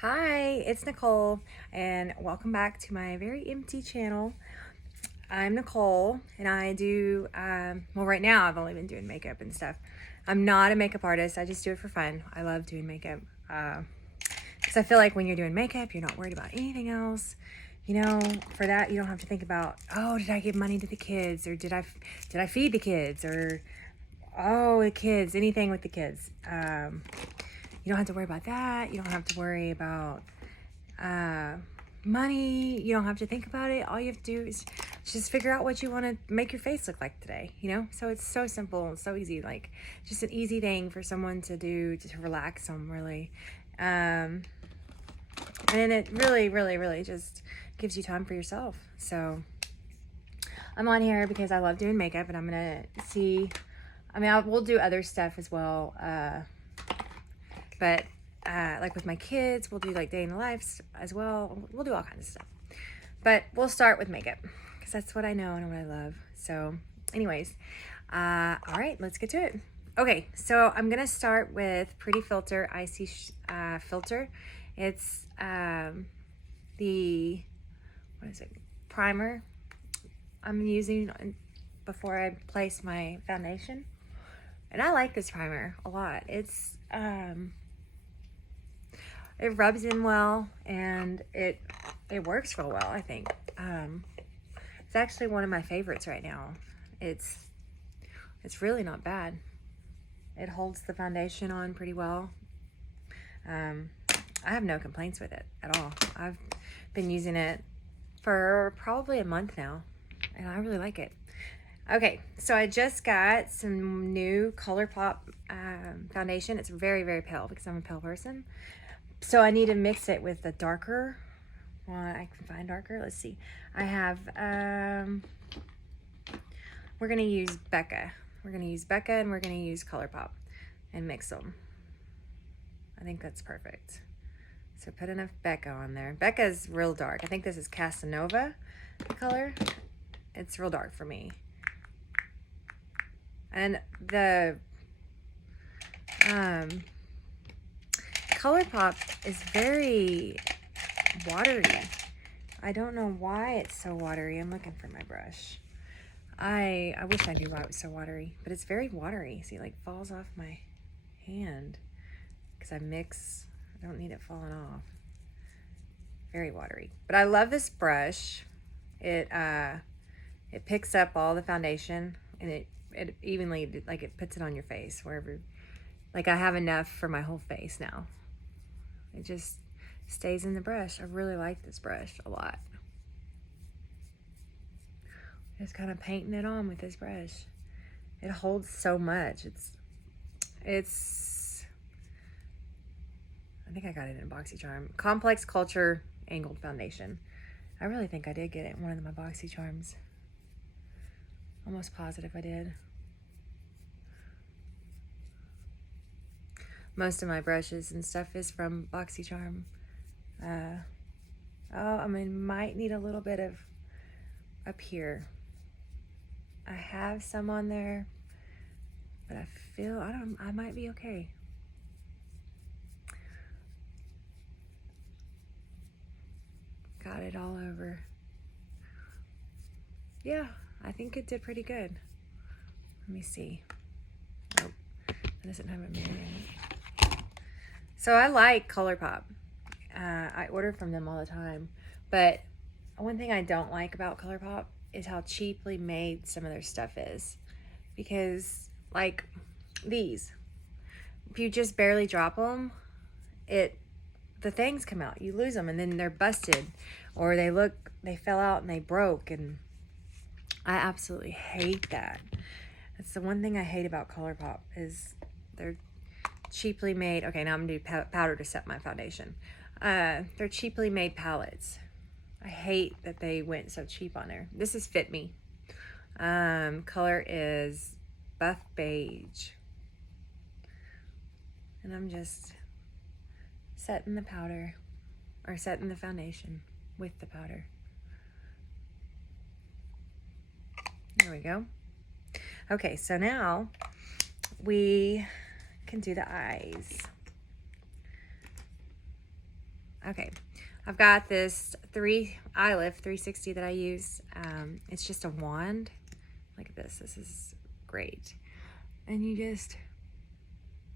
Hi, it's Nicole, and welcome back to my very empty channel. I'm Nicole, and I do, well, right now I've only been doing makeup and stuff. I'm not a makeup artist, I just do it for fun. I love doing makeup, because I feel like when you're doing makeup, you're not worried about anything else. You know, for that, you don't have to think about, oh, did I give money to the kids, or did I feed the kids, or, oh, the kids, anything with the kids. You don't have to worry about that. You don't have to worry about money. You don't have to think about it. All you have to do is just figure out what you want to make your face look like today, you know? So it's so simple and so easy, like just an easy thing for someone to do to relax them, really. And it really just gives you time for yourself. So I'm on here because I love doing makeup, and I'm going to see, we'll do other stuff as well. But like with my kids, we'll do like day in the life as well. We'll do all kinds of stuff. But we'll start with makeup because that's what I know and what I love. So anyways, all right, let's get to it. Okay, so I'm going to start with Pretty Filter Icy Filter. It's the, what is it, primer I'm using before I place my foundation. And I like this primer a lot. It's it rubs in well, and it works real well, I think. It's actually one of my favorites right now. It's really not bad. It holds the foundation on pretty well. I have no complaints with it at all. I've been using it for probably a month now, and I really like it. Okay, so I just got some new ColourPop foundation. It's very pale because I'm a pale person. So I need to mix it with a darker one. I can find darker. Let's see. I have, we're going to use Becca. We're going to use Becca, and we're going to use ColourPop and mix them. I think that's perfect. So put enough Becca on there. Becca's real dark. I think this is Casanova color. It's real dark for me. And the ColourPop is very watery. I don't know why it's so watery. I'm looking for my brush. I wish I knew why it was so watery, but it's very watery. See, it like falls off my hand because I mix. I don't need it falling off. Very watery. But I love this brush. It picks up all the foundation, and it evenly, like, it puts it on your face wherever. Like, I have enough for my whole face now. It just stays in the brush. I really like this brush a lot. Just kind of painting it on with this brush. It holds so much. It's I think I got it in BoxyCharm. Complex Culture Angled Foundation. I really think I did get it in one of my BoxyCharms. Almost positive I did. Most of my brushes and stuff is from BoxyCharm. Might need a little bit of up here. I have some on there, but I feel, I might be okay. Got it all over. Yeah, I think it did pretty good. Let me see. Oh, it doesn't have a mirror in it. So I like ColourPop. I order from them all the time. But one thing I don't like about ColourPop is how cheaply made some of their stuff is. Because, like, these, if you just barely drop them, the things come out. You lose them, and then they're busted. Or they fell out and they broke. And I absolutely hate that. That's the one thing I hate about ColourPop is they're cheaply made. Okay, now I'm going to do powder to set my foundation. They're cheaply made palettes. I hate that they went so cheap on there. This is Fit Me. Color is Buff Beige. And I'm just setting the powder, or setting the foundation with the powder. There we go. Okay, so now we can do the eyes. Okay, I've got this iLift 360 that I use. It's just a wand. Look at this. This is great. And you just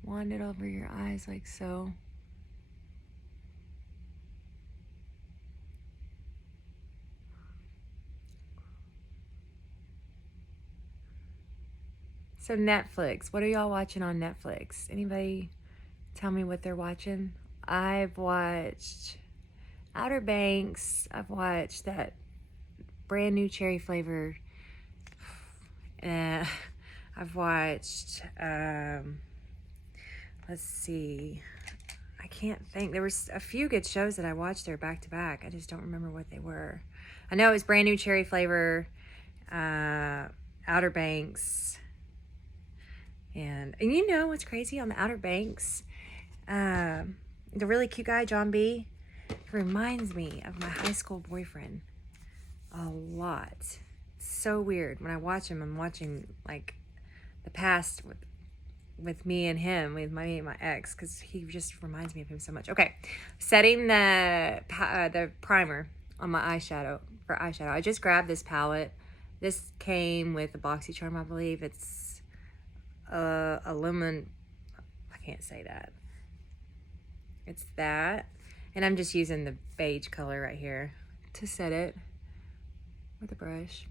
wand it over your eyes like so. So Netflix, what are y'all watching on Netflix? Anybody tell me what they're watching? I've watched Outer Banks. I've watched that brand new cherry flavor. I've watched, let's see. I can't think. There was a few good shows that I watched there back to back. I just don't remember what they were. I know it was brand new cherry flavor, Outer Banks. And you know what's crazy on the Outer Banks? The really cute guy, John B. reminds me of my high school boyfriend a lot. It's so weird. When I watch him, I'm watching like the past with me and him, with my ex, because he just reminds me of him so much. Okay, setting the primer on my eyeshadow for eyeshadow. I just grabbed this palette. This came with a BoxyCharm, I believe. It's a lemon. I can't say that. It's that, and I'm just using the beige color right here to set it with a brush.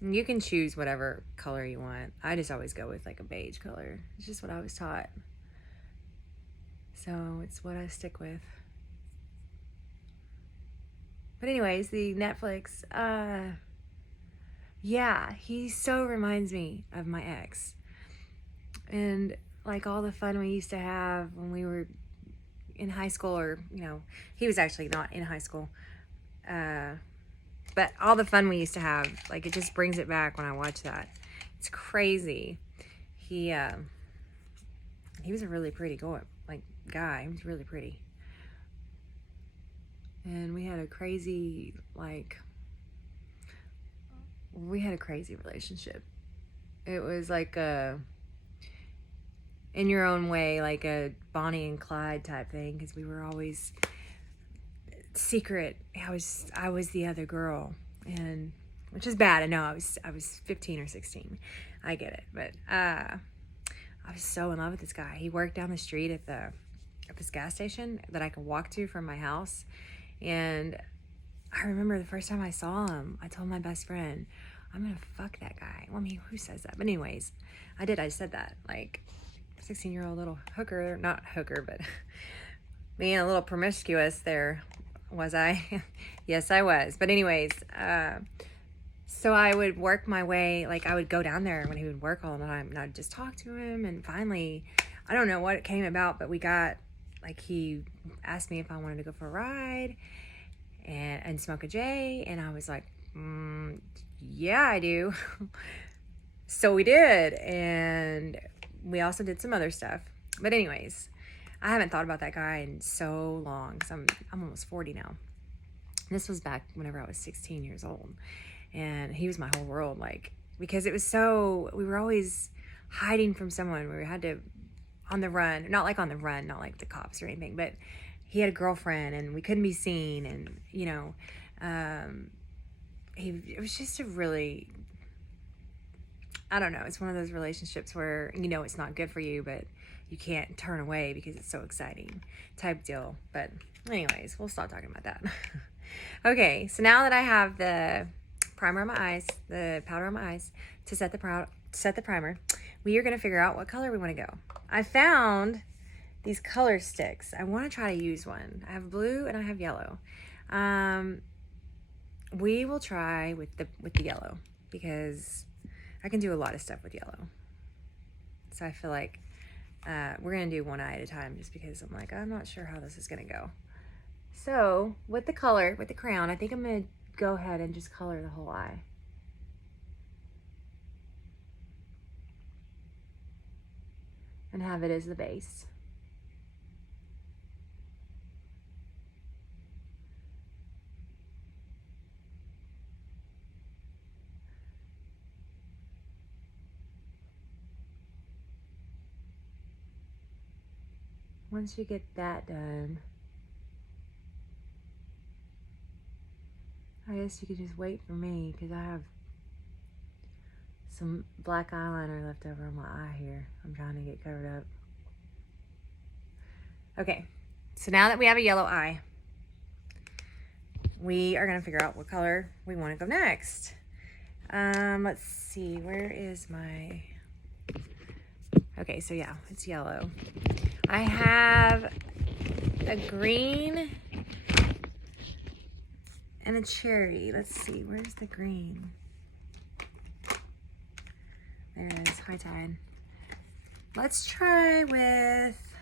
And you can choose whatever color you want. I just always go with like a beige color. It's just what I was taught. So it's what I stick with. But anyways, the Netflix, yeah, he so reminds me of my ex. And like all the fun we used to have when we were in high school, or, you know, he was actually not in high school. But all the fun we used to have, like, it just brings it back when I watch that. It's crazy. He was a really pretty guy. He was really pretty. And we had a crazy, relationship. It was like in your own way, like a Bonnie and Clyde type thing, because we were always secret. I was the other girl, and which is bad. I know. I was 15 or 16. I get it, but I was so in love with this guy. He worked down the street at this gas station that I could walk to from my house, and I remember the first time I saw him, I told my best friend, I'm gonna fuck that guy. Well, I mean, who says that? But anyways, I did. I said that, like, 16-year-old little hooker, not hooker, but being a little promiscuous there. Was I? Yes, I was. But anyways, so I would work my way, like I would go down there when he would work all the time, and I'd just talk to him, and finally, I don't know what it came about, but he asked me if I wanted to go for a ride and smoke a J, and I was like, yeah, I do. So we did, and we also did some other stuff. But anyways, I haven't thought about that guy in so long, because I'm almost 40 now. This was back whenever I was 16 years old, and he was my whole world, like, because it was we were always hiding from someone. We had to, on the run, not like the cops or anything, but he had a girlfriend, and we couldn't be seen, and, you know, it was just a really, I don't know, it's one of those relationships where, you know, it's not good for you, but you can't turn away because it's so exciting type deal. But anyways, we'll stop talking about that. Okay, so now that I have the primer on my eyes, the powder on my eyes to set the primer, we are going to figure out what color we want to go. I found these color sticks. I want to try to use one. I have blue and I have yellow. We will try with the yellow, because I can do a lot of stuff with yellow. So I feel like we're going to do one eye at a time, just because I'm like, I'm not sure how this is going to go. So with the crayon, I think I'm going to go ahead and just color the whole eye. And have it as the base. once you get that done, I guess you could just wait for me because I have some black eyeliner left over on my eye here. I'm trying to get covered up. Okay, so now that we have a yellow eye, we are gonna figure out what color we wanna go next. Let's see, where is my, okay, so yeah, it's yellow. I have a green and a cherry. Let's see, where's the green? There it is, high tide. Let's try with,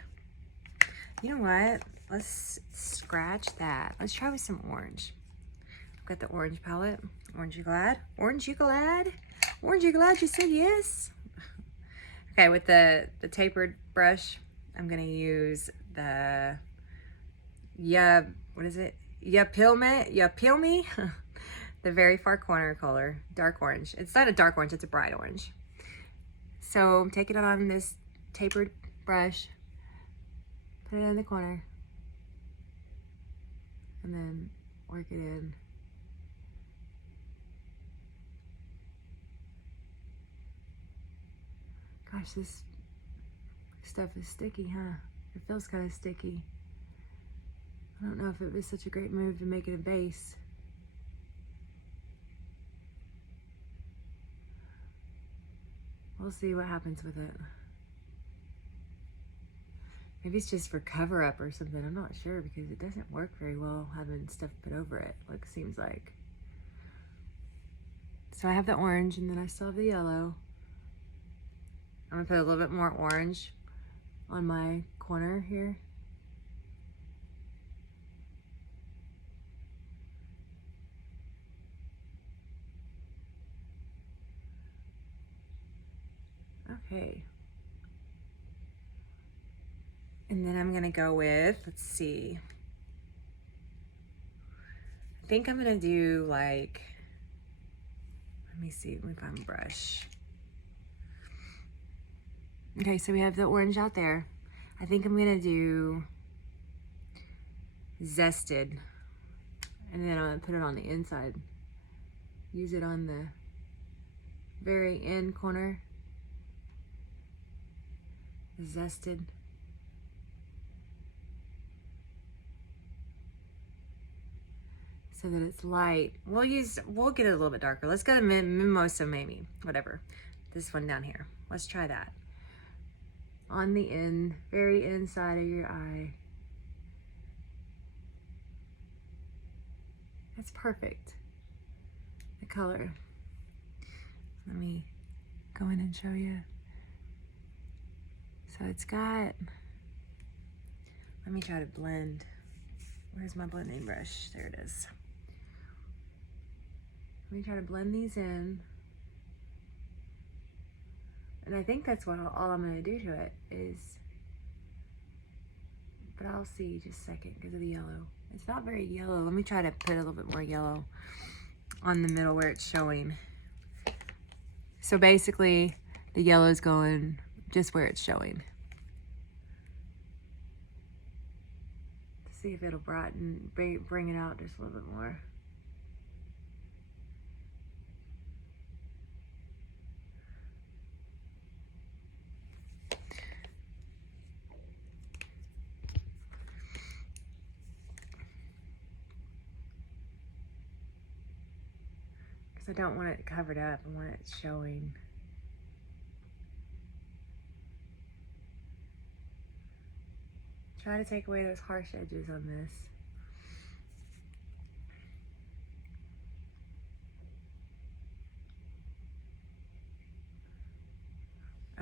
you know what? Let's scratch that. Let's try with some orange. I've got the orange palette. Orange, you glad? Orange, you glad? Orange, you glad you said yes? Okay, with the tapered brush, I'm gonna use the, what is it? Ya Peel Me? The very far corner color, dark orange. It's not a dark orange, it's a bright orange. So take it on this tapered brush, put it in the corner, and then work it in. Gosh, this stuff is sticky, huh? It feels kind of sticky. I don't know if it was such a great move to make it a base. We'll see what happens with it. Maybe it's just for cover up or something. I'm not sure because it doesn't work very well having stuff put over it, like seems like. So I have the orange and then I still have the yellow. I'm gonna put a little bit more orange on my corner here. Okay. And then I'm gonna go with, let's see. I think I'm gonna do like, let me see, let me find a brush. Okay, so we have the orange out there. I think I'm gonna do Zested. And then I'm gonna put it on the inside. Use it on the very end corner. Zested. So that it's light. We'll get it a little bit darker. Let's go to Mimosa maybe, whatever. This one down here. Let's try that. On the end, very inside of your eye. That's perfect. The color. Let me go in and show you. So it's got, let me try to blend. Where's my blending brush? There it is. Let me try to blend these in. And I think that's what all I'm gonna do to it is, but I'll see just a second because of the yellow. It's not very yellow. Let me try to put a little bit more yellow on the middle where it's showing. So basically the yellow's going just where it's showing. To see if it'll brighten, bring it out just a little bit more. I don't want it covered up, I want it showing. Try to take away those harsh edges on this.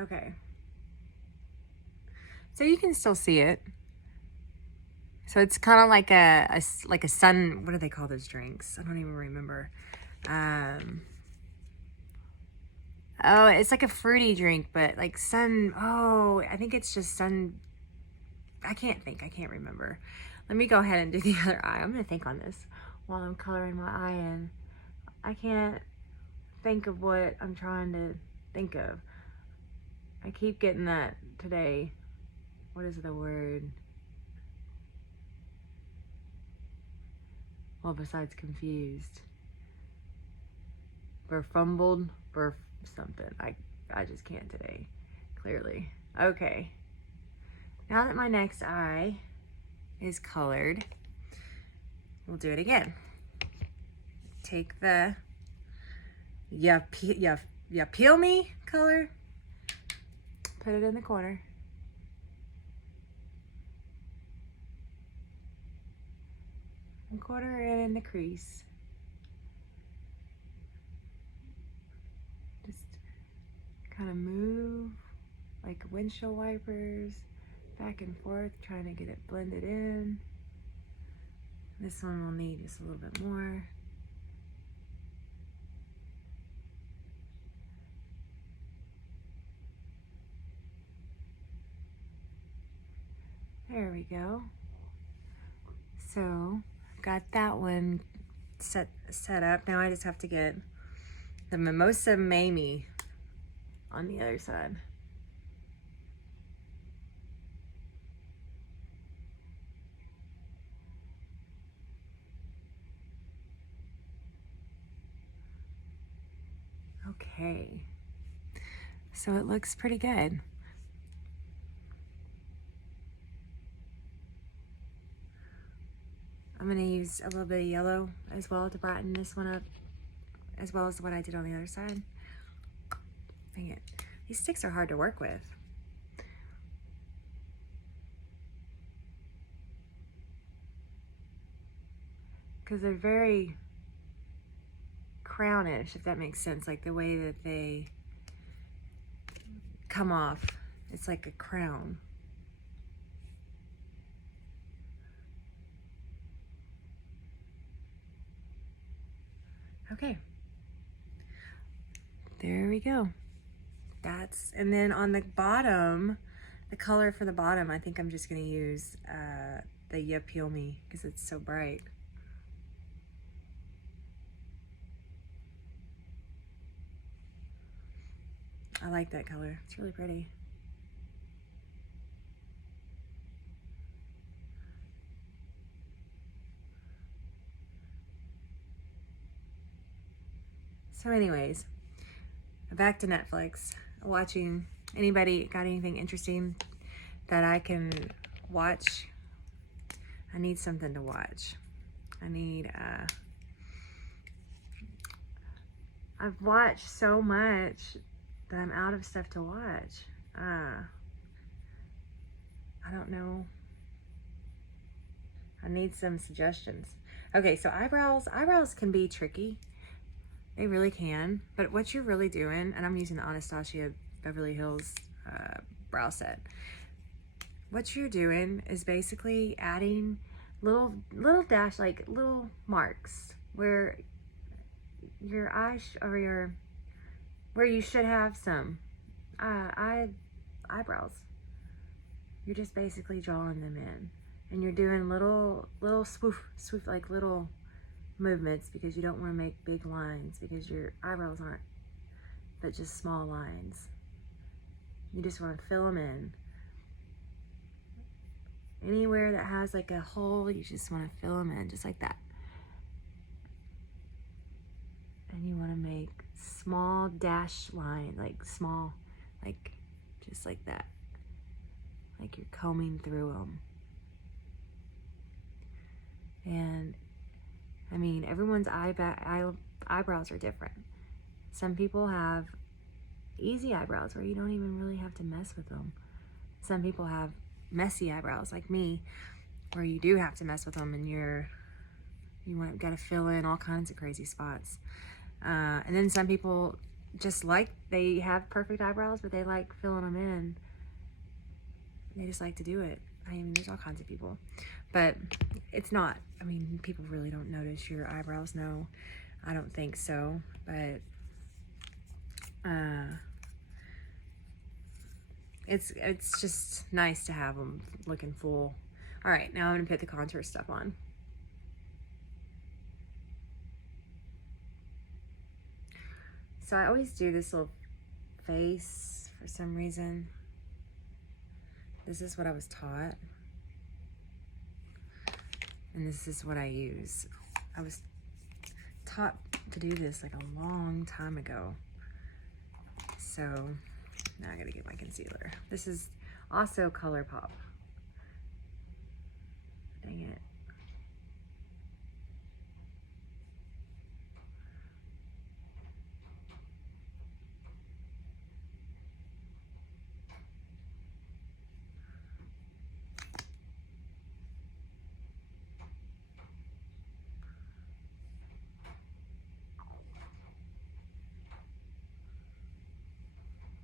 Okay. So you can still see it. So it's kind of like a sun, what do they call those drinks? I don't even remember. Oh, it's like a fruity drink, but like I think it's just sun, I can't remember. Let me go ahead and do the other eye. I'm gonna think on this while I'm coloring my eye in. I can't think of what I'm trying to think of. I keep getting that today. What is the word? Well, besides confused. Fumbled or something. I just can't today, clearly. Okay. Now that my next eye is colored, we'll do it again. Take the ya peel me color, put it in the corner. And quarter it in the crease. Just kind of move like windshield wipers back and forth, trying to get it blended in. This one will need just a little bit more. There we go. So got that one set up. Now I just have to get the Mimosa Mamie on the other side. Okay, so it looks pretty good. I'm gonna use a little bit of yellow as well to brighten this one up, as well as what I did on the other side. Dang it, these sticks are hard to work with. Because they're very crownish, if that makes sense, like the way that they come off. It's like a crown. Okay, there we go. And then on the bottom, the color for the bottom, I think I'm just gonna use the Ya Peel Me because it's so bright. I like that color, it's really pretty. So anyways, back to Netflix. Watching, anybody got anything interesting that I can watch? I need something to watch. I need, I've watched so much that I'm out of stuff to watch. I don't know. I need some suggestions. Okay, so eyebrows can be tricky. They really can, but what you're really doing, and I'm using the Anastasia Beverly Hills brow set. What you're doing is basically adding little dash, like little marks where your where you should have some eyebrows. You're just basically drawing them in, and you're doing little swoof, like little movements, because you don't want to make big lines because your eyebrows aren't but just small lines. You just want to fill them in. Anywhere that has like a hole, you just want to fill them in just like that. And you want to make small dash line, like small, like just like that, like you're combing through them. And I mean, everyone's eyebrows are different. Some people have easy eyebrows where you don't even really have to mess with them. Some people have messy eyebrows like me, where you do have to mess with them, and got to fill in all kinds of crazy spots. And then some people just they have perfect eyebrows, but they like filling them in. They just like to do it. I mean, there's all kinds of people, but it's not, I mean, people really don't notice your eyebrows. No, I don't think so, but it's just nice to have them looking full. All right, now I'm gonna put the contour stuff on. So I always do this little face for some reason. This is what I was taught, and this is what I use. I was taught to do this like a long time ago. So now I gotta get my concealer. This is also ColourPop. Dang it.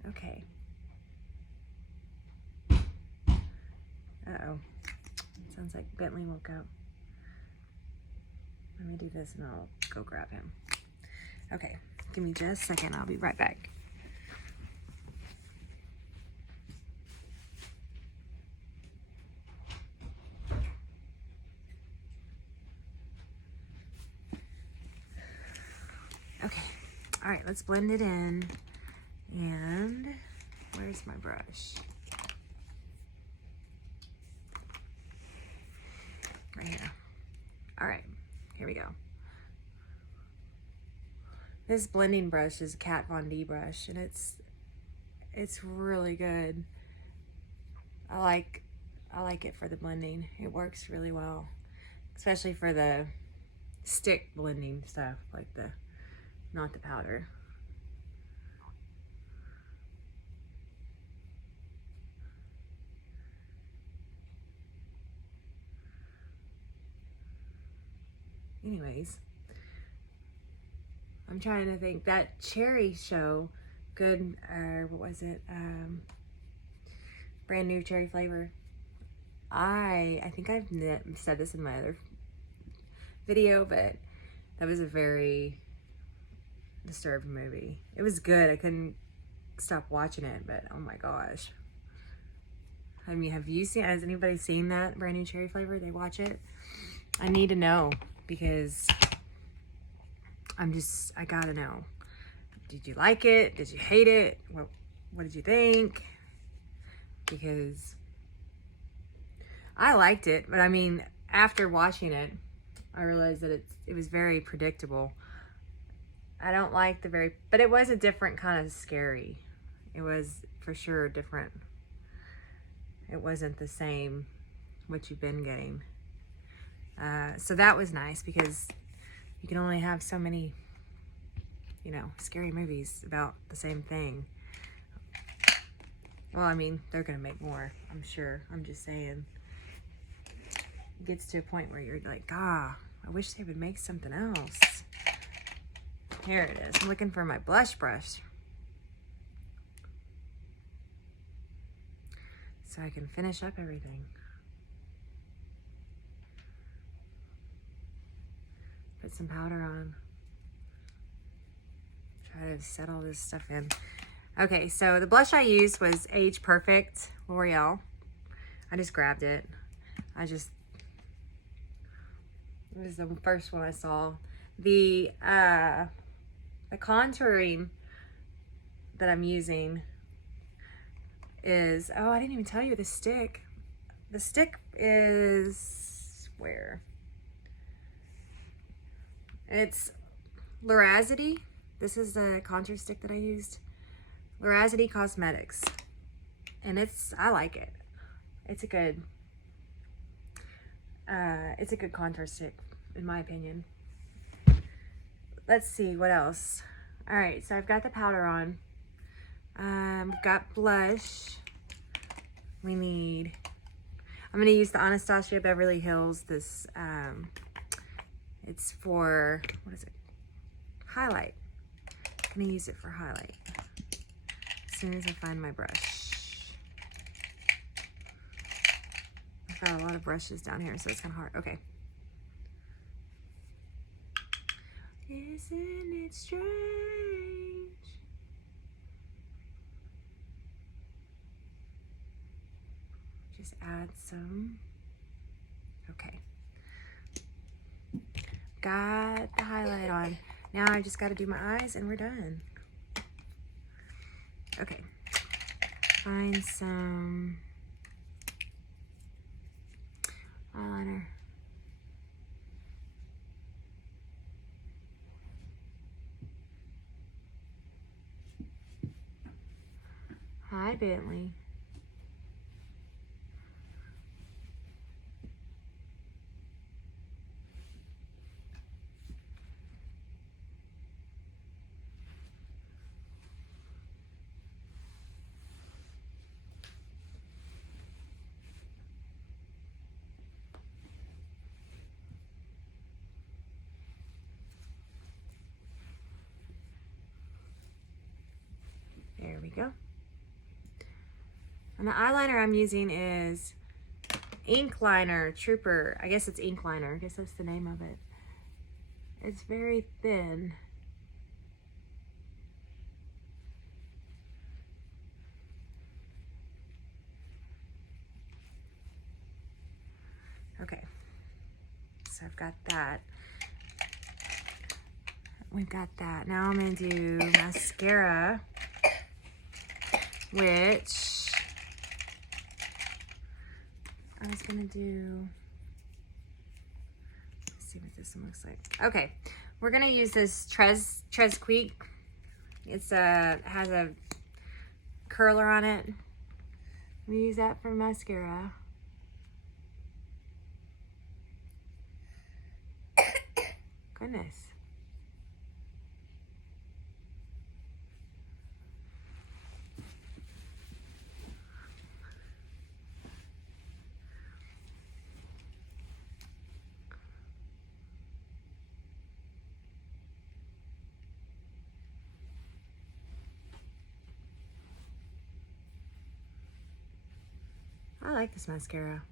Okay. Uh-oh. Sounds like Bentley woke up. Let me do this and I'll go grab him. Okay, give me just a second. I'll be right back. Okay, all right, let's blend it in. And where's my brush? Right here. All right, here we go. This blending brush is a Kat Von D brush, and it's really good. I like it for the blending. It works really well, especially for the stick blending stuff, like not the powder. Anyways, I'm trying to think. That cherry show, good, what was it? Brand new cherry flavor. I think I've said this in my other video, but that was a very disturbed movie. It was good. I couldn't stop watching it, but oh my gosh. I mean, has anybody seen that brand new cherry flavor? They watch it? I need to know, because I gotta know. Did you like it? Did you hate it? What did you think? Because I liked it, but I mean, after watching it, I realized that it was very predictable. I don't like but it was a different kind of scary. It was for sure different. It wasn't the same what you've been getting. So that was nice, because you can only have so many, scary movies about the same thing. Well, I mean, they're gonna make more, I'm sure. I'm just saying. It gets to a point where you're like, I wish they would make something else. Here it is. I'm looking for my blush brush, so I can finish up everything. Put some powder on. Try to set all this stuff in. Okay, so the blush I used was Age Perfect L'Oreal. I just grabbed it. It was the first one I saw. The contouring that I'm using is, I didn't even tell you the stick. The stick is where? It's Loracity. This is the contour stick that I used. Loracity Cosmetics. And I like it. It's a good contour stick, in my opinion. Let's see, what else? All right, so I've got the powder on. We've got blush. I'm gonna use the Anastasia Beverly Hills. This, it's for, what is it? Highlight. I'm gonna use it for highlight as soon as I find my brush. I've got a lot of brushes down here, so it's kind of hard. Okay. Isn't it strange? Just add some. Okay. Got the highlight on. Now I just got to do my eyes and we're done. Okay. Find some eyeliner. Hi, Bentley. There we go. And the eyeliner I'm using is Ink Liner Trooper. I guess it's Ink Liner. I guess that's the name of it. It's very thin. Okay. So I've got that. We've got that. Now I'm going to do mascara, which I was going to do, let's see what this one looks like. Okay, we're going to use this Tresqueque. It's has a curler on it. We use that for mascara. Goodness. I like this mascara.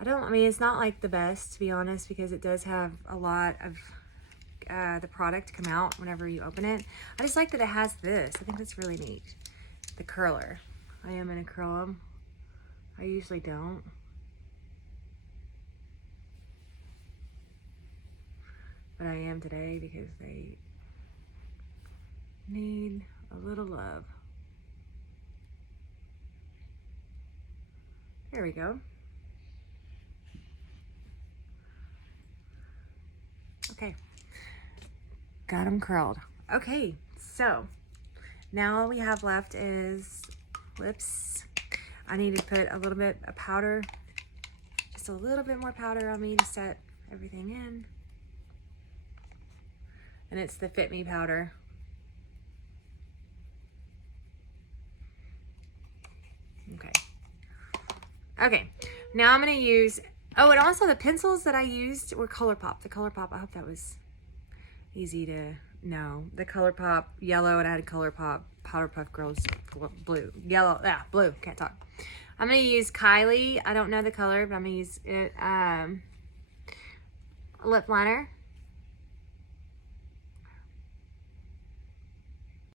I mean, it's not like the best, to be honest, because it does have a lot of the product come out whenever you open it. I just like that it has this. I think that's really neat. The curler. I am gonna curl them. I usually don't. But I am today because they need a little love. There we go. Okay, got them curled. Okay, so now all we have left is lips. I need to put a little bit of powder, just a little bit more powder on me to set everything in. And it's the Fit Me powder. Okay. Okay, now I'm gonna use, oh, and also the pencils that I used were ColourPop. The ColourPop, I hope that was easy to know. The ColourPop yellow, and I had ColourPop Powder Puff Girls blue. Yellow, yeah, blue, can't talk. I'm gonna use Kylie. I don't know the color, but I'm gonna use it, lip liner.